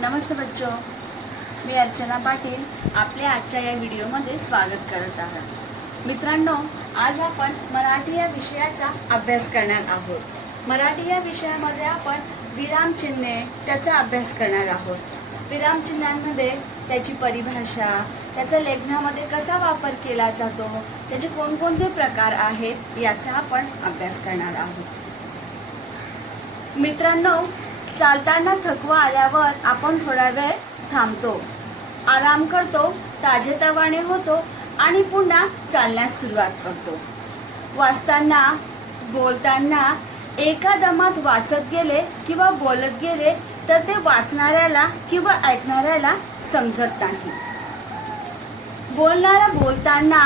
नमस्ते बच्चों, मी अर्चना पाटील आपल्या आजच्या या व्हिडिओमध्ये स्वागत करत आहे। मित्रांनो, आज आपण मराठी या विषयाचा अभ्यास करणार आहोत। मराठी या विषयामध्ये आपण विरामचिन्हे त्याचा अभ्यास करणार आहोत। विरामचिन्हांमध्ये त्याची परिभाषा, त्याचा लेखनामध्ये कसा वापर केला जातो, त्याचे कोणकोणते प्रकार आहेत याचा आपण अभ्यास करणार आहोत। मित्रांनो, चालताना थकवा आल्यावर आपण थोडा वेळ थांबतो, आराम करतो, ताजेतवाने होतो आणि पुन्हा चालण्यास सुरुवात करतो। वाचताना, बोलताना एका दमात वाचत गेले किंवा बोलत गेले तर ते वाचणाऱ्याला किंवा ऐकणाऱ्याला समजत नाही। बोलणारा बोलताना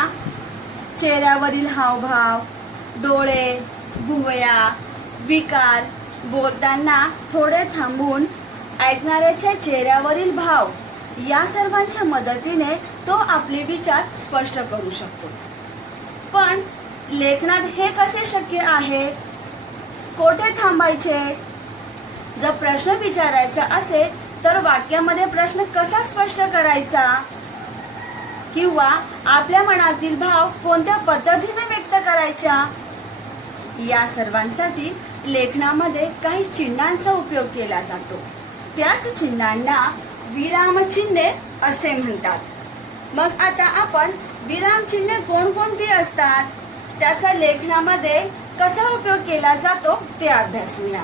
चेहऱ्यावरील हावभाव, डोळे, भुवया, विकार, बोलताना थोडे थांबून ऐकणाऱ्याच्या चेहऱ्यावरील भाव या सर्वांच्या मदतीने तो आपले विचार स्पष्ट करू शकतो। पण लेखनात हे कसे शक्य आहे? कोठे थांबायचे? जर प्रश्न विचारायचा असेल तर वाक्यामध्ये प्रश्न कसा स्पष्ट करायचा किंवा आपल्या मनातील भाव कोणत्या पद्धतीने व्यक्त करायचा, या सर्वांसाठी लेखनामध्ये काही चिन्हांचा उपयोग केला जातो। त्याच चिन्हांना विरामचिन्हे असे म्हणतात। मग आता आपण विरामचिन्हे कोणकोणती असतात, त्याचा लेखनामध्ये कसा उपयोग केला जातो ते अभ्यासूया।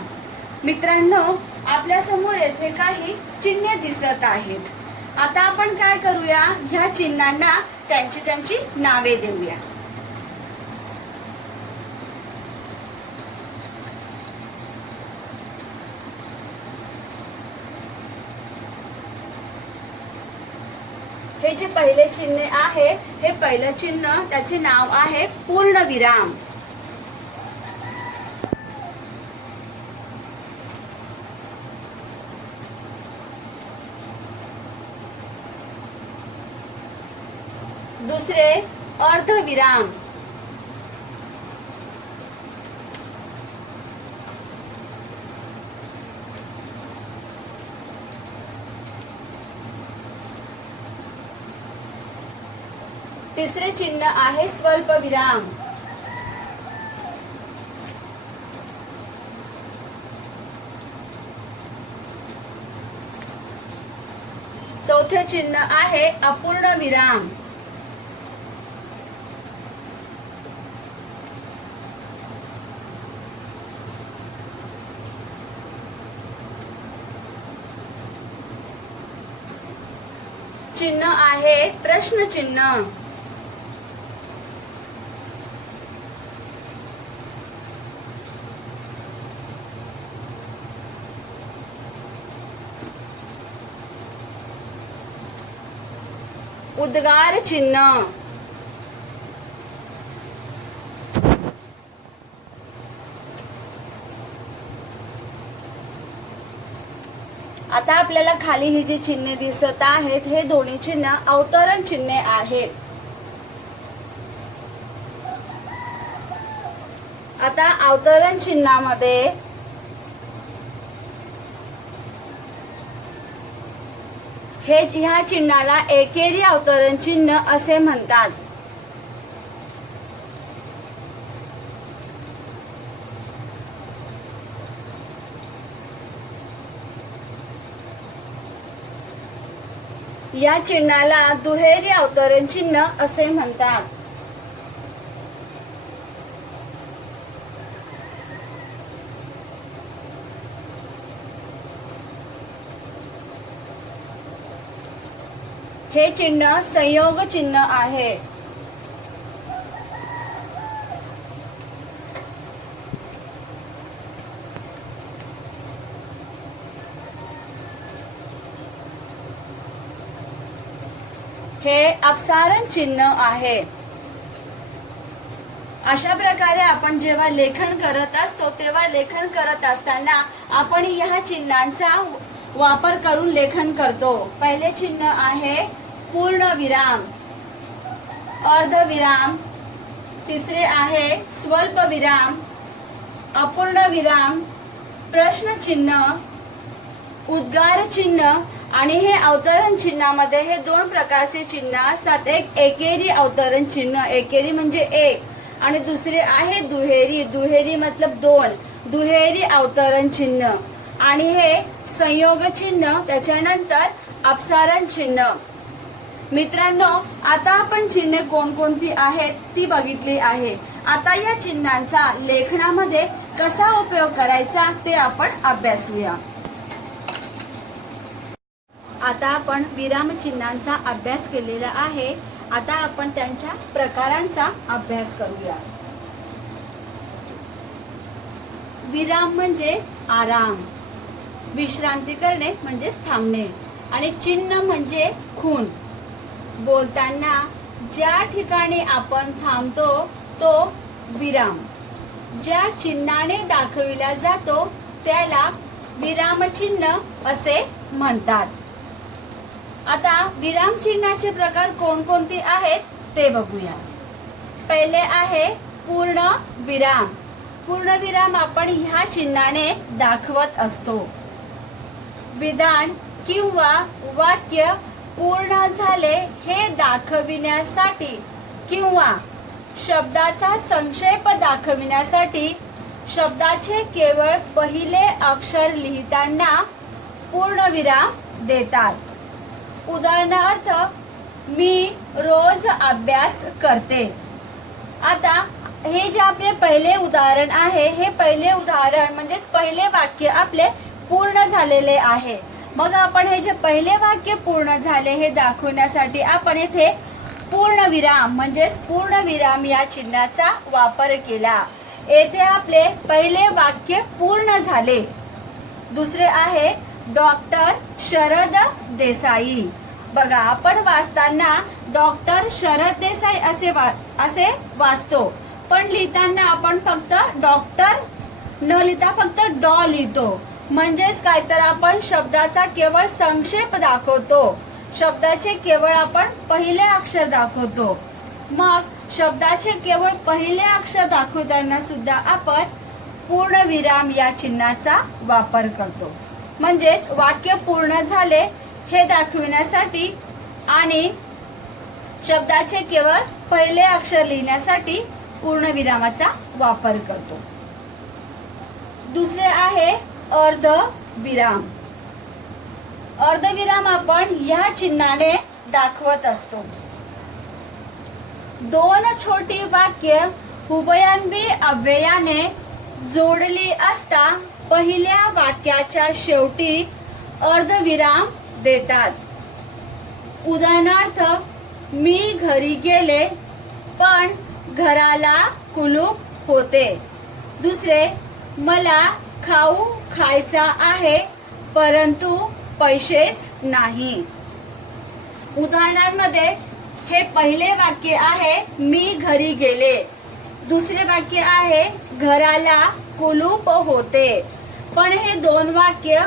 मित्रांनो, आपल्या समोर येथे काही चिन्हे दिसत आहेत। आता आपण काय करूया, ह्या चिन्हांना त्यांची नावे देऊया। हे जे पहिले चिन्ह आहे, हे पहिलं चिन्ह त्याचे नाव आहे पूर्णविराम। दुसरे अर्धविराम। तिसरे चिन्ह आहे स्वल्पविराम। चौथे चिन्ह आहे अपूर्ण विराम। चिन्ह आहे प्रश्न चिन्ह। उद्गार चिन्ह। आता आपल्याला खाली ही जी चिन्हे दिसत आहेत, हे दोन्ही चिन्ह अवतरण चिन्हे आहेत। आता अवतरण चिन्हामध्ये ह्या चिन्हाला एकेरी अवतरण चिन्ह असे म्हणतात। या चिन्हाला दुहेरी अवतरण चिन्ह असे म्हणतात। हे चिन्ह संयोग चिन्ह आहे। हे अपसारण चिन्ह आहे। अशा प्रकारे आपण जेव्हा लेखन करत असतो तेव्हा लेखन करत असताना आपण ह्या चिन्हांचा वापर करून लेखन करतो। पहिले चिन्ह आहे पूर्णविराम, अर्धविराम, तिसरे आहे स्वल्पविराम, अपूर्ण विराम, प्रश्न चिन्ह, उद्गार चिन्ह आणि हे अवतरण चिन्हामध्ये हे दोन प्रकारचे चिन्ह असतात. एक एकेरी अवतरण चिन्ह, एकेरी म्हणजे एक, आणि दुसरे आहे दुहेरी, दुहेरी मतलब दोन, दुहेरी अवतरण चिन्ह. आणि हे संयोग चिन्ह, त्याच्यानंतर अपसारण चिन्ह. मित्रांनो, आता आपण चिन्हे कोणकोणती आहेत ती बघितली आहे. आता या चिन्हांचा लेखनामध्ये कसा उपयोग करायचा ते आपण अभ्यासूया. आता आपण विराम चिन्हांचा अभ्यास केलेला आहे. आता आपण त्यांच्या प्रकारांचा अभ्यास करूया. विराम म्हणजे आराम, विश्रांती करणे म्हणजे थांबणे, आणि चिन्ह म्हणजे खूण. बोलताना ज्या ठिकाणी आपण थांबतो तो विराम, ज्या चिन्हाने दाखविला जातो त्याला विरामचिन्ह असे म्हणतात. आता विराम चिन्हाचे प्रकार कोणकोणते आहेत ते बघूया. पहिले आहे पूर्ण विराम. पूर्ण विराम आपण ह्या चिन्हाने दाखवत असतो. विधान किंवा वाक्य पूर्ण झाले हे दाखविण्यासाठी किंवा शब्दाचा संक्षेप दाखविण्यासाठी शब्दाचे केवळ पहिले अक्षर लिहिताना पूर्णविराम देतात. उदाहरणार्थ, मी रोज अभ्यास करते. आता हे जे आपले पहिले उदाहरण आहे, हे पहिले उदाहरण म्हणजेच पहिले वाक्य आपले पूर्ण झालेले आहे. मग आपण हे जे पहिले वाक्य पूर्ण झाले हे दाखवण्यासाठी आपण येथे पूर्णविराम म्हणजेच पूर्णविराम या चिन्हाचा वापर केला. येथे आपले पहिले वाक्य पूर्ण झाले. दुसरे आहे डॉक्टर शरद देसाई. बघा, आपण वाचताना डॉक्टर शरद देसाई असे वाचतो, पण लिहिताना आपण फक्त डॉक्टर न लिहिता फक्त डॉ लिहितो. म्हणजेच काय, तर आपण शब्दाचा केवळ संक्षेप दाखवतो, शब्दाचे केवळ आपण पहिले अक्षर दाखवतो. मग शब्दाचे केवळ पहिले अक्षर दाखवताना सुद्धा आपण पूर्णविराम या चिन्हाचा वापर करतो. म्हणजेच वाक्य पूर्ण झाले हे दाखविण्यासाठी आणि शब्दाचे केवळ पहिले अक्षर लिहिण्यासाठी पूर्णविरामाचा वापर करतो. दुसरे आहे अर्धविराम. अर्धविराम आपण ह्या चिन्हाने दाखवत असतो. दोन छोटी वाक्य उभयान्वी अव्ययाने जोडली असता पहिल्या वाक्याच्या शेवटी अर्धविराम देतात. उदाहरणार्थ, मी घरी गेले पण घराला कुलूप होते. दुसरे, मला खाऊ खायचा आहे परंतु पैसेच नाही. उदाहरणांमध्ये हे पहिले वाक्य आहे मी घरी गेले, दुसरे वाक्य आहे घराला कुलूप होते. पण हे दोन वाक्य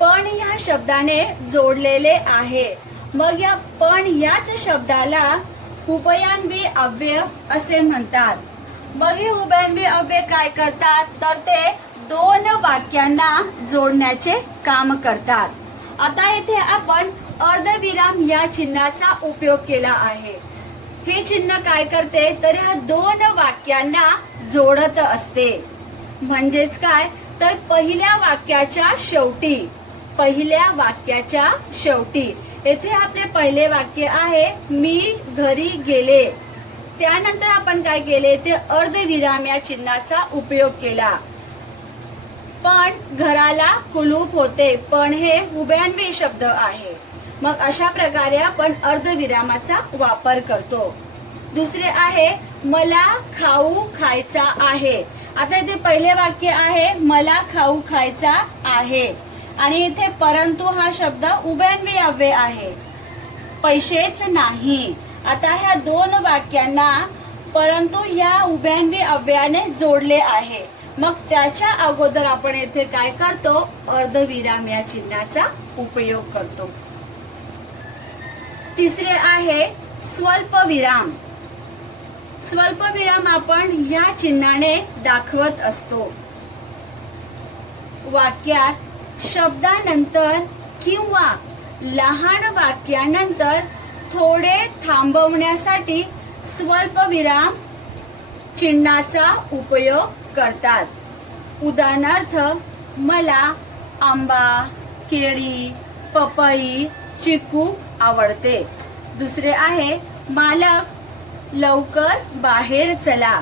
पण ह्या शब्दाने जोडलेले आहे. मग या पण ह्याच शब्दाला उभयान्वी अव्यय असे म्हणतात. मग हे उभयान्वी अव्यय काय करतात, तर ते दोन वाक्यांना जोडण्याचे काम करतात. आता इथे आपण अर्धविराम या चिन्हाचा उपयोग केला आहे. हे चिन्ह काय करते, तर ह्या दोन वाक्यांना जोडत असते. म्हणजेच काय, तर पहिल्या वाक्याच्या शेवटी येथे आपले पहिले वाक्य आहे मी घरी गेले. त्यानंतर आपण काय केले, ते अर्धविराम या चिन्हाचा उपयोग केला. पण घराला कुलूप होते, पण हे उभयान्वी शब्द आहे. मग अशा प्रकारे आपण अर्धविरामाचा वापर करतो. दुसरे आहे मला खाऊ खायचा आहे. आता इथे पहिले वाक्य आहे मला खाऊ खायचा आहे आणि इथे परंतु हा शब्द उभयान्वी अव्यय आहे, पैसेच नाही. आता ह्या दोन वाक्यांना परंतु या उभयान्वी अव्ययाने जोडले आहे. मग त्याच्या अगोदर आपण येथे काय करतो, अर्धविराम या चिन्हाचा उपयोग करतो. तिसरे आहे स्वल्पविराम. स्वल्पविराम आपण ह्या चिन्हाने दाखवत असतो. वाक्यात शब्दानंतर किंवा लहान वाक्यानंतर थोडे थांबवण्यासाठी स्वल्पविराम चिन्हाचा उपयोग करतात. उदाहरणार्थ, मला आंबा, केळी, पपई, चिकू आवडते. दुसरे आहे, मालक लवकर बाहेर चला.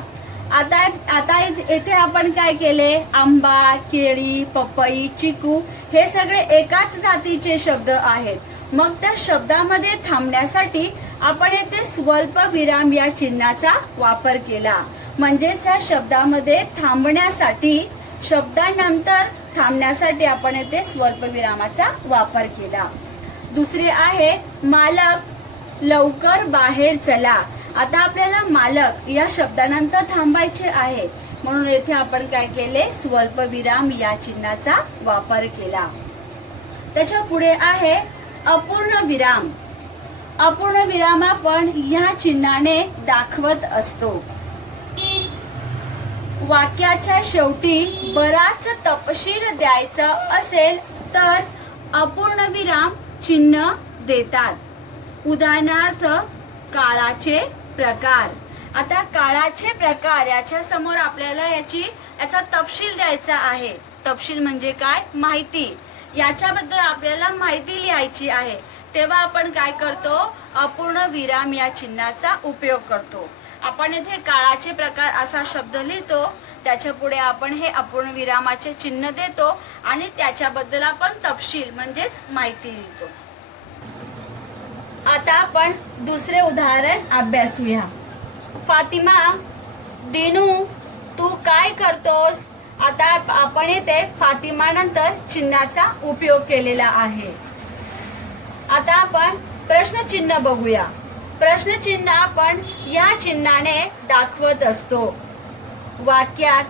आता येथे आपण काय केले, आंबा, केळी, पपई, चिकू हे सगळे एकाच जातीचे शब्द आहेत. मग त्या शब्दामध्ये थांबण्यासाठी आपण येथे स्वल्प विराम या चिन्हाचा वापर केला. म्हणजेच या शब्दामध्ये थांबण्यासाठी, शब्दानंतर थांबण्यासाठी आपण येथे स्वल्प विरामाचा वापर केला. दुसरे आहे, मालक लवकर बाहेर चला. आता आपल्याला मालक या शब्दानंतर थांबायचे आहे, म्हणून येथे आपण काय केले, स्वल्प विराम या चिन्हाचा वापर केला. त्याच्या पुढे आहे अपूर्ण विराम. अपूर्ण विराम आपण या चिन्हाने दाखवत असतो. वाक्याच्या शेवटी बराच तपशील द्यायचा असेल तर अपूर्ण विराम चिन्ह देतात. उदाहरणार्थ, काळाचे प्रकार. आता काळाचे प्रकार याच्या समोर आपल्याला याचा तपशील द्यायचा आहे. तपशील म्हणजे काय, माहिती. याच्याबद्दल आपल्याला माहिती लिहायची आहे. तेव्हा आपण काय करतो, अपूर्ण विराम या चिन्हाचा उपयोग करतो. आपण इथे काळाचे प्रकार असा शब्द लिहितो, त्याच्या पुढे आपण हे अपूर्ण विरामाचे चिन्ह देतो आणि त्याच्याबद्दल आपण तपशील म्हणजेच माहिती लिहितो. आता आपण दुसरे उदाहरण अभ्यासूया. फातिमा, दिनू तू काय करतोस? आता आपण येथे फातिमा नंतर चिन्हाचा उपयोग केलेला आहे. आता आपण प्रश्नचिन्ह बघूया. प्रश्नचिन्ह आपण या चिन्हाने दाखवत असतो. वाक्यात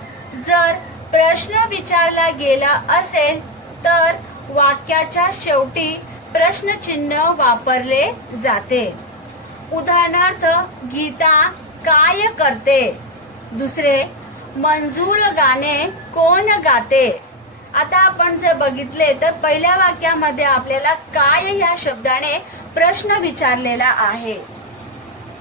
जर प्रश्न विचारला गेला असेल तर वाक्याच्या शेवटी प्रश्नचिन्ह वापरले जाते. उदाहरणार्थ, गीता काय करते? दुसरे, मंजूळ गाणे कोण गाते? आता आपण जर बघितले तर पहिल्या वाक्यामध्ये आपल्याला काय या शब्दाने प्रश्न विचारलेला आहे.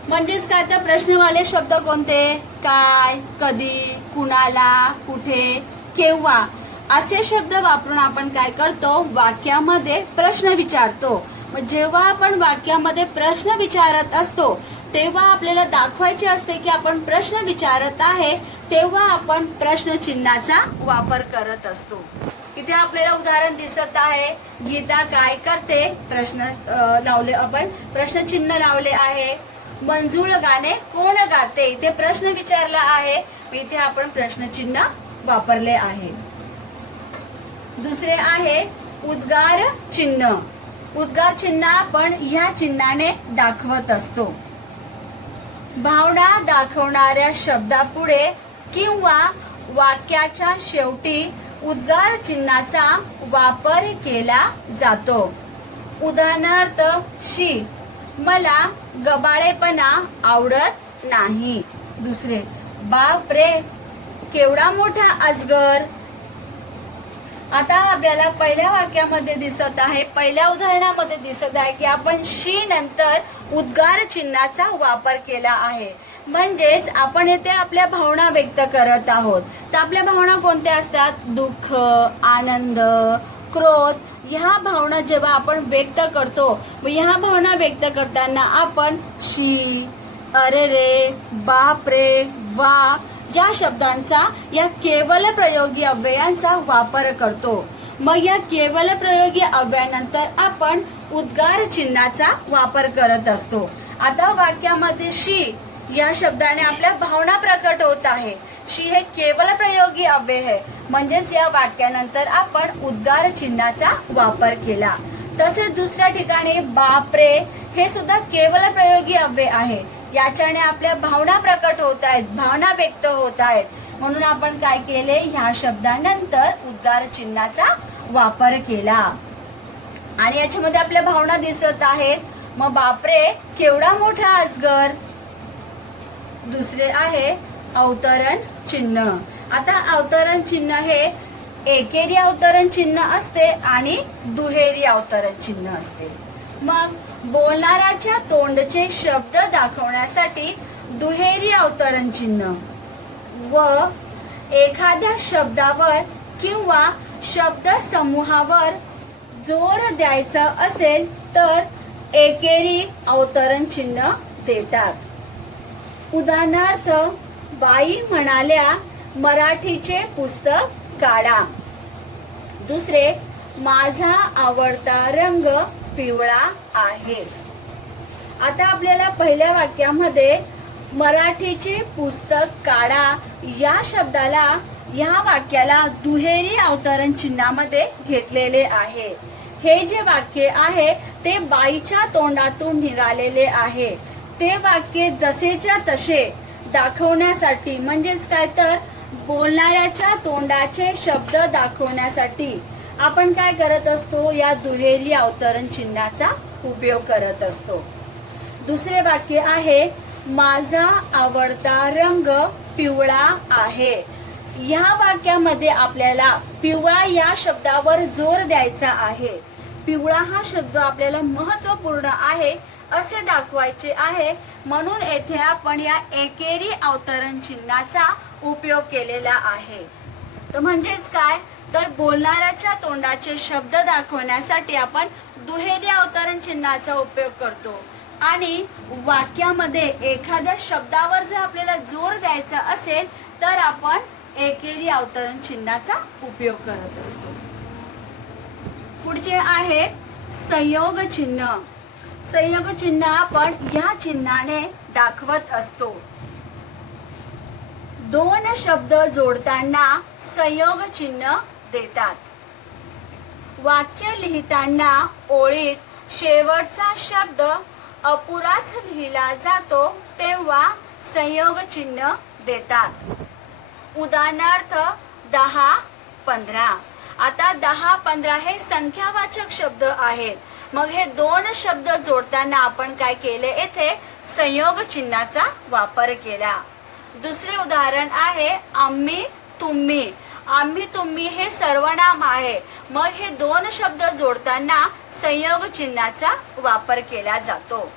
म्हणजेच काय, तर प्रश्नवाले शब्द कोणते, काय, कधी, कुणाला, कुठे, केव्हा असे शब्द वापरून आपण काय करतो, वाक्यामध्ये प्रश्न विचारतो. मग जेव्हा आपण वाक्यामध्ये प्रश्न विचारत असतो तेव्हा आपल्याला दाखवायचे असते की आपण प्रश्न विचारत आहे, तेव्हा आपण प्रश्नचिन्हाचा वापर करत असतो. इथे आपल्याला उदाहरण दिसत आहे, गीता काय करते, प्रश्न लावले, आपण प्रश्नचिन्ह लावले आहे. मंजूळ गाणे कोण गाते, इथे प्रश्न विचारला आहे, इथे आपण प्रश्नचिन्ह वापरले आहे. दुसरे आहे उद्गार चिन्ह. उद्गार चिन्ह आपण ह्या चिन्हाने दाखवत असतो. भावना दाखवणाऱ्या शब्दापुढे किंवा वाक्याच्या शेवटी उद्गार चिन्हाचा वापर केला जातो. उदाहरणार्थ, शी, मला गबाळेपणा आवडत नाही. दुसरे, बाप रे, केवढा मोठा अजगर. आता आपल्याला पहिल्या वाक्यामध्ये दिसत आहे, पहिल्या उदाहरणामध्ये दिसत आहे की आपण शी नंतर उद्गार चिन्हाचा वापर केला आहे. म्हणजेच आपण येथे आपल्या भावना व्यक्त करत आहोत. तर आपल्या भावना कोणत्या असतात, दुःख, आनंद, क्रोध. ह्या भावना जेव्हा आपण व्यक्त करतो, ह्या भावना व्यक्त करताना आपण शी, अरे रे, बाप रे, वा या शब्दांचा, या केवल प्रयोगी अव्ययांचा वापर करतो. मग या केवल प्रयोगी अव्ययानंतर आपण उद्गार चिन्हाचा वापर करत असतो. आता वाक्यामध्ये शी या शब्दाने आपल्या भावना प्रकट होत आहे. शी हे केवल प्रयोगी अव्यय आहे, म्हणजेच या वाक्यानंतर आपण उद्गार चिन्हाचा वापर केला. तसेच दुसऱ्या ठिकाणी बापरे हे सुद्धा केवल प्रयोगी अव्यय आहे. याच्याने आपल्या भावना प्रकट होत आहेत, भावना व्यक्त होत आहेत, म्हणून आपण काय केले, ह्या शब्दानंतर उद्गार चिन्हाचा वापर केला. आणि याच्यामध्ये आपल्या भावना दिसत आहेत. मग बापरे, केवढा मोठा अजगर. दुसरे आहे अवतरण चिन्ह. आता अवतरण चिन्ह हे एकेरी अवतरण चिन्ह असते आणि दुहेरी अवतरण चिन्ह असते. मग बोलणाऱ्याच्या तोंडचे शब्द दाखवण्यासाठी दुहेरी अवतरण चिन्ह व एखाद्या शब्दावर किंवा शब्द समूहावर जोर द्यायचा असेल तर एकेरी अवतरण चिन्ह देतात. उदाहरणार्थ, बाई म्हणाल्या, मराठीचे पुस्तक काढा. दुसरे, माझा आवडता रंग पिवळा आहे. आता आपल्याला पहिल्या वाक्यामध्ये मराठीचे पुस्तक काढा या शब्दाला, या वाक्याला दुहेरी अवतरण चिन्हामध्ये घेतलेले आहे. हे जे वाक्य आहे ते बाईच्या तोंडातून निघालेले आहे. ते वाक्य जसेच्या तसे दाखवण्यासाठी, म्हणजेच काय तर बोलणाऱ्याच्या तोंडाचे शब्द दाखवण्यासाठी आपण काय करत असतो, या दुहेरी अवतरण चिन्हाचा उपयोग करत असतो. दुसरे वाक्य आहे, माझा आवडता रंग पिवळा आहे. या वाक्यामध्ये आपल्याला पिवळा या शब्दावर जोर द्यायचा आहे. पिवळा हा शब्द आपल्याला महत्त्वपूर्ण आहे असे दाखवायचे आहे, म्हणून येथे आपण या एकेरी अवतरण चिन्हाचा उपयोग केलेला आहे. तर म्हणजेच काय तर बोलणाऱ्याच्या तोंडाचे शब्द दाखवण्यासाठी आपण दुहेरी अवतरण चिन्हाचा उपयोग करतो आणि वाक्यामध्ये एखाद्या शब्दावर जर आपल्याला जोर द्यायचा असेल तर आपण एकेरी अवतरण चिन्हाचा उपयोग करत असतो. पुढचे आहे संयोग चिन्ह. संयोग चिन्ह आपण या चिन्हाने दाखवत असतो. दोन शब्द जोडताना संयोग चिन्ह देतात. वाक्य लिहिताना ओळीत शेवटचा शब्द अपुराच लिहिला जातो तेव्हा संयोग चिन्ह देतात. उदाहरणार्थ 10, 15. आता 10, 15 हे संख्यावाचक शब्द आहेत. मग हे दोन शब्द जोडताना आपण काय केले, येथे संयोग चिन्हाचा वापर केला. दुसरे उदाहरण आहे आम्ही, तुम्ही. आम्ही, तुम्ही हे सर्वनाम आहे. मग हे दोन शब्द जोडताना संयोग चिन्हाचा वापर केला जातो.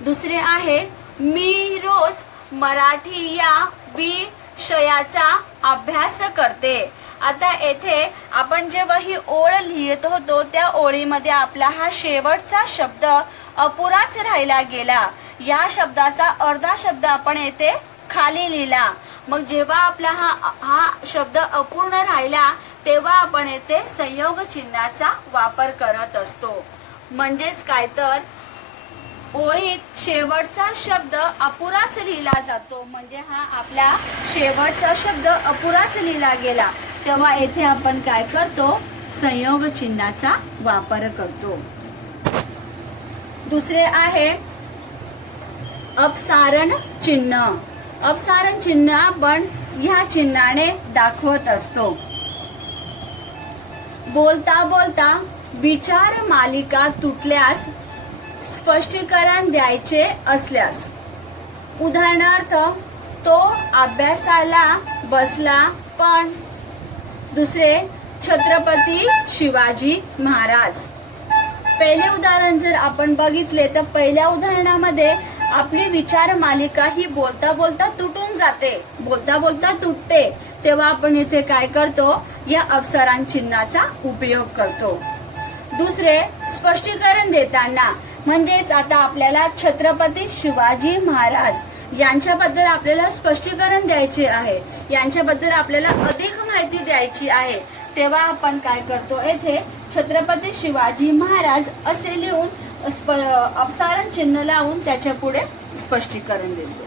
दुसरे आहे मी रोज मराठी या विषयाचा अभ्यास करते. आता येथे आपण जेव्हा ही ओळ लिहित होतो त्या ओळीमध्ये आपला हा शेवटचा शब्द अपुराच राहिला गेला. या शब्दाचा अर्धा शब्द आपण येथे खाली लिहिला. मग जेव्हा आपला हा शब्द अपूर्ण राहिला तेव्हा आपण येथे संयोग चिन्हाचा वापर करत असतो. म्हणजेच काय तर ओळीत शेवटचा शब्द अपुराच लिहिला जातो, म्हणजे हा आपला शेवटचा शब्द अपुराच लिहिला गेला तेव्हा येथे आपण काय करतो, संयोग चिन्हाचा वापर करतो. दुसरे आहे अपसारण चिन्ह. अपसारण चिन्ह आपण ह्या चिन्हाने दाखवत असतो. बोलता बोलता विचार मालिका तुटल्यास स्पष्टीकरण द्यायचे असल्यास. उदाहरणार्थ तो अभ्यासाला बसला पण. दुसरे छत्रपती शिवाजी महाराज. पहिले उदाहरण जर आपण बघितले तर पहिल्या उदाहरणामध्ये आपली विचार मालिका ही बोलता बोलता तुटून जाते, बोलता बोलता तुटते, तेव्हा आपण इथे काय करतो, या अपसारण चिन्हाचा उपयोग करतो. दुसरे स्पष्टीकरण देताना, म्हणजेच आता आपल्याला छत्रपती शिवाजी महाराज यांच्याबद्दल आपल्याला स्पष्टीकरण द्यायचे आहे, यांच्याबद्दल आपल्याला अधिक माहिती द्यायची आहे, तेव्हा आपण काय करतो, येथे छत्रपती शिवाजी महाराज असे लिहून अपसारण चिन्ह लावून त्याच्या पुढे स्पष्टीकरण देतो.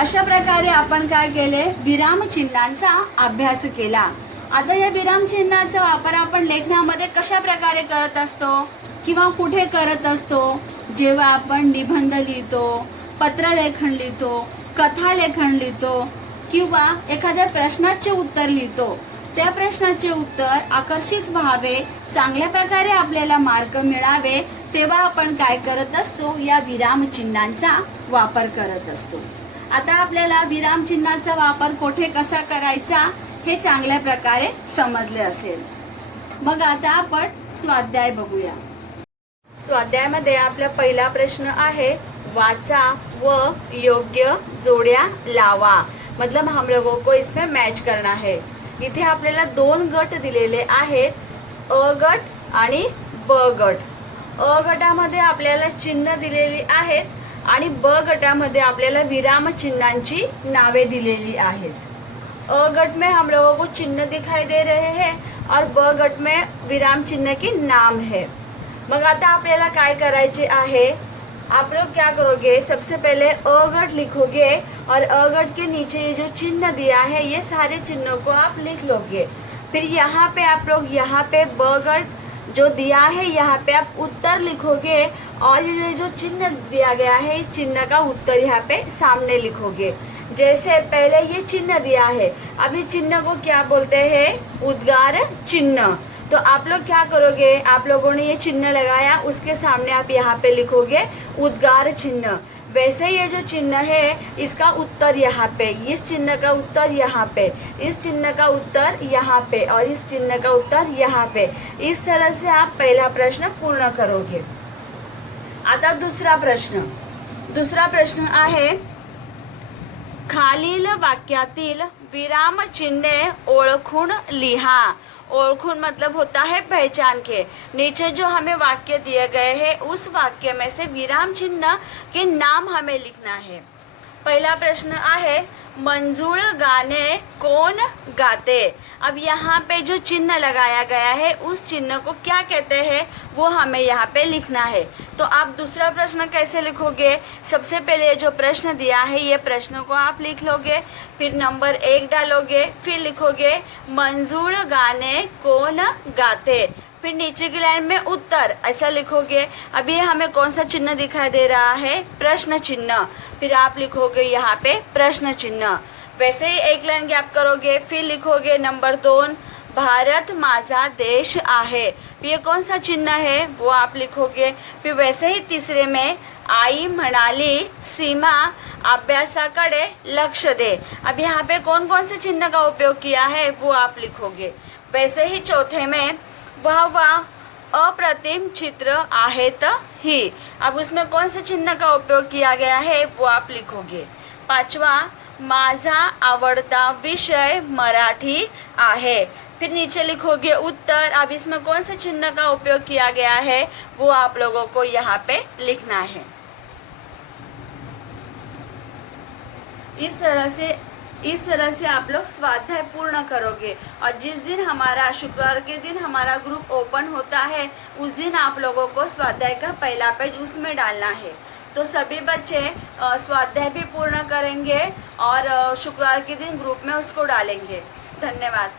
अशा प्रकारे आपण काय केले, विराम चिन्हांचा अभ्यास केला. आता या विराम चिन्हाचा वापर आपण लेखनामध्ये कशा प्रकारे करत असतो किंवा कुठे करत असतो, जेव्हा आपण निबंध लिहितो, पत्रलेखन लिहितो, कथालेखन लिहितो किंवा एखाद्या प्रश्नाचे उत्तर लिहितो, त्या प्रश्नाचे उत्तर आकर्षित व्हावे, चांगल्या प्रकारे आपल्याला मार्क मिळावे, तेव्हा आपण काय करत असतो, या विराम चिन्हांचा वापर करत असतो. आता आपल्याला विराम चिन्हाचा वापर कोठे कसा करायचा हे चांगल्या प्रकारे समजले असेल। मग आता आपण स्वाध्याय बघूया। स्वाध्यायामध्ये आपला पहिला प्रश्न आहे, वाचा व योग्य जोड्या लावा। मतलब हम लोगों को इसमें मैच करना है। इथे आपल्याला दोन गट दिलेले आहेत, अ गट आणि ब गट। अ गटामध्ये आपल्याला चिन्ह दिलेली आहेत आणि ब गटामध्ये आपल्याला विराम चिन्हांची नावे दिलेली आहेत। अ गट में हम लोगों को चिन्ह दिखाई दे रहे हैं और ब गट में विराम चिन्ह की नाम है। मग आता आपल्याला काय करायचे आहे, आप लोग क्या करोगे, सबसे पहले अ गट लिखोगे और अ गट के नीचे ये जो चिन्ह दिया है ये सारे चिन्हों को आप लिख लोगे। फिर यहाँ पे आप लोग यहाँ पे ब गट जो दिया है यहाँ पे आप उत्तर लिखोगे और ये जो चिन्ह दिया गया है इस चिन्ह का उत्तर यहाँ पे सामने लिखोगे। जैसे पहले ये चिन्ह दिया है, अब इस चिन्ह को क्या बोलते हैं, उद्गार चिन्ह। तो आप लोग क्या करोगे, आप लोगों ने ये चिन्ह लगाया उसके सामने आप यहाँ पे लिखोगे उद्गार चिन्ह। वैसे ये जो चिन्ह है इसका उत्तर यहाँ पे, इस चिन्ह का उत्तर यहाँ पे, इस चिन्ह का उत्तर यहाँ पे और इस चिन्ह का उत्तर यहाँ पे। इस तरह से आप पहला प्रश्न पूर्ण करोगे। आता दूसरा प्रश्न आहे, खालील वाक्यातील विराम चिन्हे ओळखून लिहा। ओळखून मतलब होता है पहचान के। नीचे जो हमें वाक्य दिए गए हैं उस वाक्य में से विराम चिन्ह के नाम हमें लिखना है। पहला प्रश्न आहे, मंजूळ गाने कौन गाते। अब यहाँ पे जो चिन्ह लगाया गया है उस चिन्ह को क्या कहते हैं वो हमें यहाँ पे लिखना है। तो आप दूसरा प्रश्न कैसे लिखोगे, सबसे पहले जो प्रश्न दिया है ये प्रश्न को आप लिख लोगे, फिर नंबर 1 डालोगे, फिर लिखोगे मंजूळ गाने कौन गाते, फिर नीचे की लाइन में उत्तर ऐसा लिखोगे। अब ये हमें कौन सा चिन्ह दिखाई दे रहा है, प्रश्न चिन्ह, फिर आप लिखोगे यहाँ पे प्रश्न चिन्ह। वैसे ही एक लाइन गैप करोगे, फिर लिखोगे नंबर 2 भारत माझा देश आहे, ये कौन सा चिन्ह है वो आप लिखोगे। फिर वैसे ही तीसरे में आई म्हणाली सीमा अभ्यासाकडे लक्ष दे। अब यहाँ पे कौन कौन से चिन्ह का उपयोग किया है वो आप लिखोगे। वैसे ही चौथे में वह अप्रतिम चित्र आहेत ही, अब उसमें कौन से चिन्ह का उपयोग किया गया है वो आप लिखोगे। 5वां माझा आवडता विषय मराठी आहे, फिर नीचे लिखोगे उत्तर। अब इसमें कौन से चिन्ह का उपयोग किया गया है वो आप लोगों को यहाँ पे लिखना है। इस तरह से आप लोग स्वाध्याय पूर्ण करोगे और जिस दिन हमारा शुक्रवार के दिन हमारा ग्रुप ओपन होता है उस दिन आप लोगों को स्वाध्याय का पहला पेज उसमें डालना है। तो सभी बच्चे स्वाध्याय भी पूर्ण करेंगे और शुक्रवार के दिन ग्रुप में उसको डालेंगे। धन्यवाद।